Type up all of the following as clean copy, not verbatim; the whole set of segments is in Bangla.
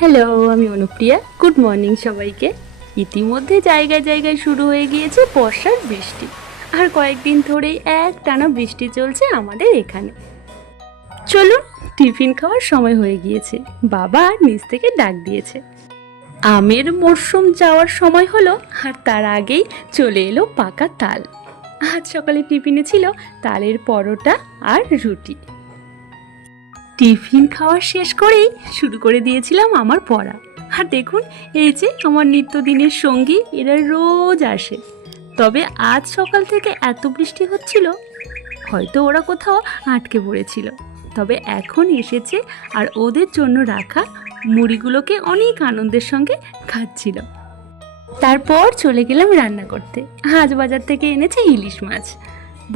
হ্যালো, আমি অনুপ্রিয়া। গুড মর্নিং সবাইকে। ইতিমধ্যে জায়গায় জায়গায় শুরু হয়ে গিয়েছে বর্ষার বৃষ্টি। আর কয়েকদিন ধরেই একটানা বৃষ্টি চলছে আমাদের এখানে। চলুন, টিফিন খাওয়ার সময় হয়ে গিয়েছে। বাবা নিচ থেকে ডাক দিয়েছে। আমের মরশুম যাওয়ার সময় হলো, আর তার আগেই চলে এলো পাকা তাল। আজ সকালে টিফিনে ছিল তালের পরোটা আর রুটি। টিফিন খাওয়া শেষ করেই শুরু করে দিয়েছিলাম আমার পড়া। আর দেখুন, এই যে আমার নিত্যদিনের সঙ্গী, এরা রোজ আসে। তবে আজ সকাল থেকে এত বৃষ্টি হচ্ছিল, হয়তো ওরা কোথাও আটকে পড়েছিল। তবে এখন এসেছে আর ওদের জন্য রাখা মুড়িগুলোকে অনেক আনন্দের সঙ্গে খাচ্ছিল। তারপর চলে গেলাম রান্না করতে। আজ বাজার থেকে এনেছে ইলিশ মাছ।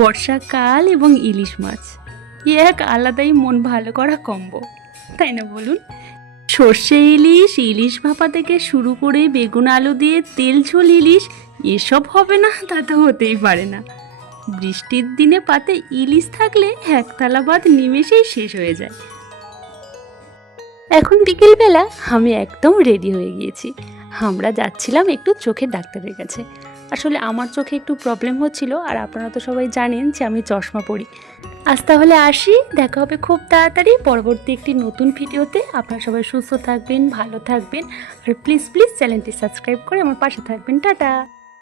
বর্ষাকাল এবং ইলিশ মাছ এক আলাদাই মন ভালো করা কম্বো, তাই না বলুন? সর্ষে ইলিশ, ইলিশ ভাপা থেকে শুরু করে বেগুন আলু দিয়ে তেল ঝোল ইলিশ, এসব হবে না তা তো হতেই পারে না। বৃষ্টির দিনে পাতে ইলিশ থাকলে এক থালা ভাত নিমেষেই শেষ হয়ে যায়। এখন বিকেলবেলা আমি একদম রেডি হয়ে গিয়েছি। আমরা যাচ্ছিলাম একটু চোখের ডাক্তারের কাছে। আসলে আমার চোখে একটু প্রবলেম হচ্ছিল, আর আপনারা তো সবাই জানেন যে আমি চশমা পরি। আজ তাহলে আসি, দেখা হবে খুব তাড়াতাড়ি পরবর্তী একটি নতুন ভিডিওতে। আপনারা সবাই সুস্থ থাকবেন, ভালো থাকবেন, আর প্লিজ চ্যানেলটি সাবস্ক্রাইব করে আমার পাশে থাকবেন। টাটা।